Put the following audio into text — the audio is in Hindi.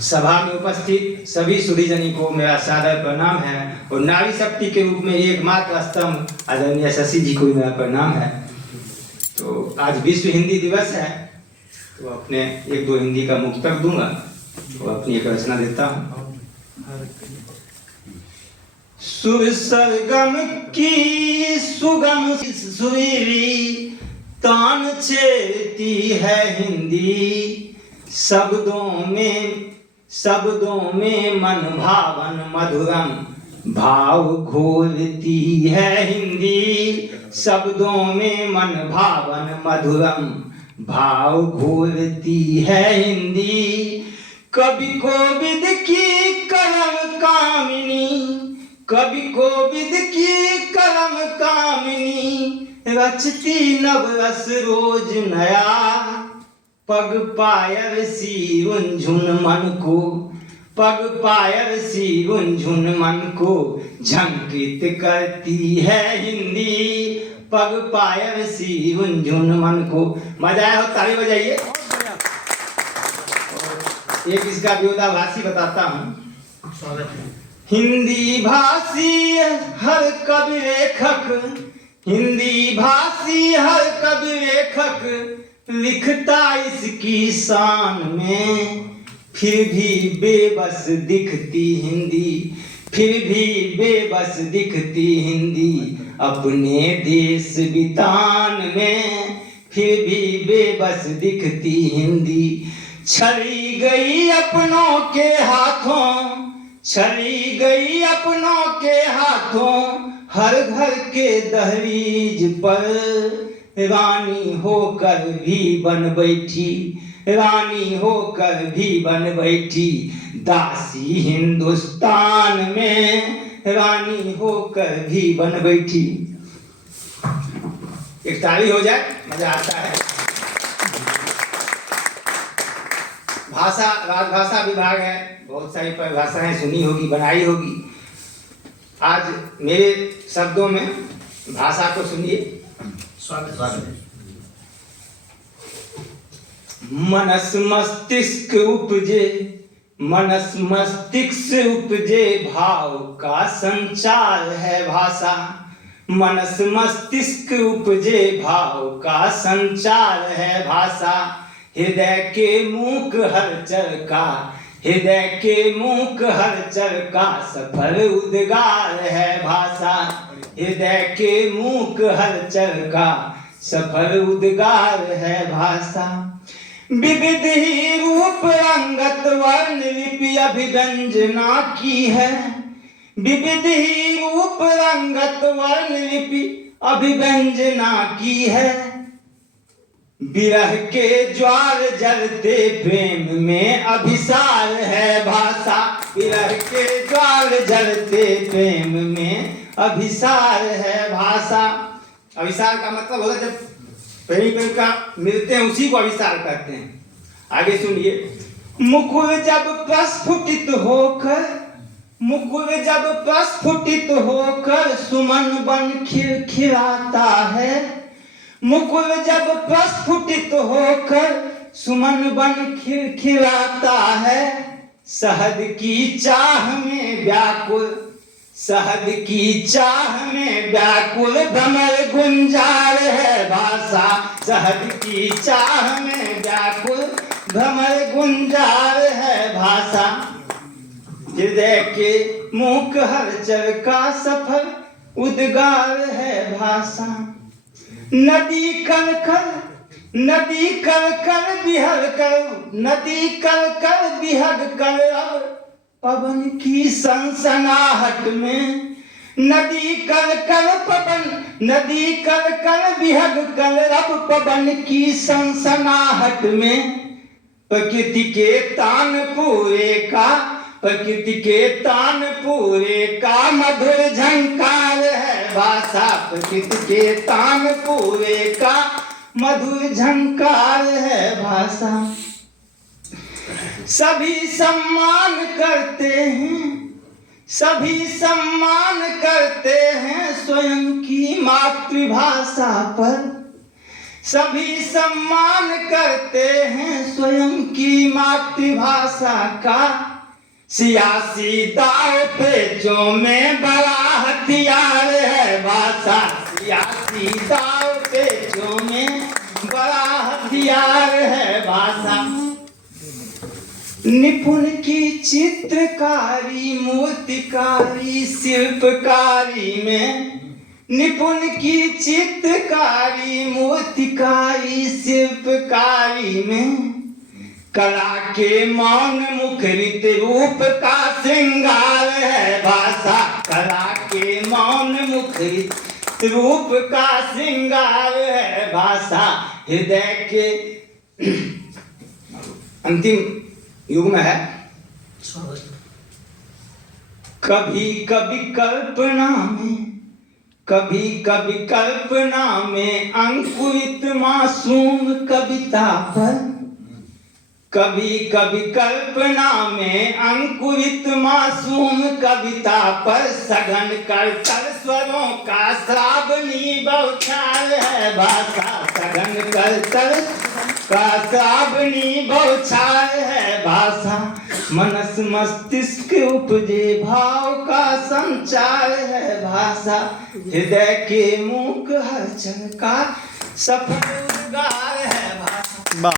सभा में उपस्थित सभी सुधीजनी को मेरा सादर प्रणाम है और नारी शक्ति के रूप में एकमात्र स्तंभ आदरणीय शशि जी को भी मेरा प्रणाम है। तो आज विश्व हिंदी दिवस है, तो अपने एक दो हिंदी का मुक्तक दूंगा, तो अपनी एक रचना देता हूँ। सुर सरगम की सुगम सुरीली तान छेड़ती है हिंदी, शब्दों में मन भावन मधुरम भाव घोलती है हिंदी, शब्दों में मन भावन मधुरम भाव घोलती है हिंदी। कभी कोविद की कलम कामिनी, कभी कोविद की कलम कामिनी, रचती नवरस रोज नया, पग पायल सी रुंझुन मन को, पग पायल सी रुंझुन मन को झंकृत करती है हिंदी, पग पायल सी रुंझुन मन को। मजा आया हो, ताली बजाइए। एक इसका विरोधाभासी बताता हूँ। हिंदी भाषी हर कवि लेखक, हिंदी भाषी हर कवि लेखक लिखता इसकी शान में, फिर भी बेबस दिखती हिंदी, फिर भी बेबस दिखती हिंदी अपने देश वितान में, फिर भी बेबस दिखती हिंदी। छली गई अपनों के हाथों, छली गई अपनों के हाथों, हर घर के दहलीज पर रानी होकर भी बन बैठी, रानी होकर भी बन बैठी, दासी हिंदुस्तान में रानी होकर भी बन बैठी। एक ताली हो जाए, मजा आता है। भाषा राजभाषा विभाग है, बहुत सारी परिभाषाएं सुनी होगी, बनाई होगी। आज मेरे शब्दों में भाषा को सुनिए। मनस मस्तिष्क उपजे, मनस मस्तिष्क उपजे भाव का संचार है भाषा, मनस मस्तिष्क उपजे भाव का संचार है भाषा। हृदय के मूक हलचल का, हृदय के मूक हलचल का सफल उद्गार है भाषा, हृदय के मूक हलचल का सफल उद्गार है भाषा। विविध ही रूप रंगत वर्ण लिपि अभिव्यंजना की है, विविध ही रूप रंगत वर्ण लिपि अभिव्यंजना की है। विरह के ज्वार जलते प्रेम में अभिसार है भाषा, विरह के ज्वार जलते प्रेम में अभिसार है भाषा। अभिसार का मतलब होता है जब प्रेमी प्रेमिका मिलते हैं, उसी को अभिसार कहते हैं। आगे सुनिए। मुकुल जब प्रस्फुटित होकर, मुकुल जब प्रस्फुटित होकर सुमन बन खिलखिलाता है, मुकुल जब प्रस्फुटित होकर सुमन बन खिलखिलाता है। शहद की चाह में व्याकुल, शहद की चाह में व्याकुल भ्रमर गुंजार है भाषा, शहद की चाह में व्याकुल भ्रमर गुंजार है भाषा। हृदय के मूक हलचल का सफल उद्गार है भाषा। नदी कल कल, नदी कल कल बिहर कर, नदी कल कल बिहर कर अब पवन की सनसनाहट में, नदी कल कल पवन, नदी कल कल बिहर कर अब पवन की सनसनाहट में। प्रकृति के तान पूरे का, प्रकृति के तान पूरे का मधुर झंकार है भाषा, प्रकृति के तान पूरे का मधुर झंकार है भाषा। सभी सम्मान करते हैं, सभी सम्मान करते हैं स्वयं की मातृभाषा पर, सभी सम्मान करते हैं स्वयं की मातृभाषा का। सियासी दाव पेचों में बड़ा हथियार है भाषा। सियासी दाव पेचों में बड़ा हथियार है भाषा। निपुण की चित्रकारी मूर्तिकारी शिल्पकारी में, निपुण की चित्रकारी मूर्तिकारी शिल्पकारी में, कला के मौन मुखरित रूप का श्रृंगार है भाषा। कला के मौन मुखरित रूप का श्रृंगार है भाषा। हृदय के अंतिम युग में है। कभी कभी कल्पना में, कभी कभी कल्पना में अंकुरित मासूम कविता पर, कभी कभी कल्पना में अंकुरित मासूम कविता पर सघन कर स्वरों का श्रावणी बौछार है भाषा। सघन कर का श्रावणी बौछार है भाषा। मनस मस्तिष्क उपजे भाव का संचार है भाषा। हृदय के मूक हलचल का सफल उद्गार है भाषा।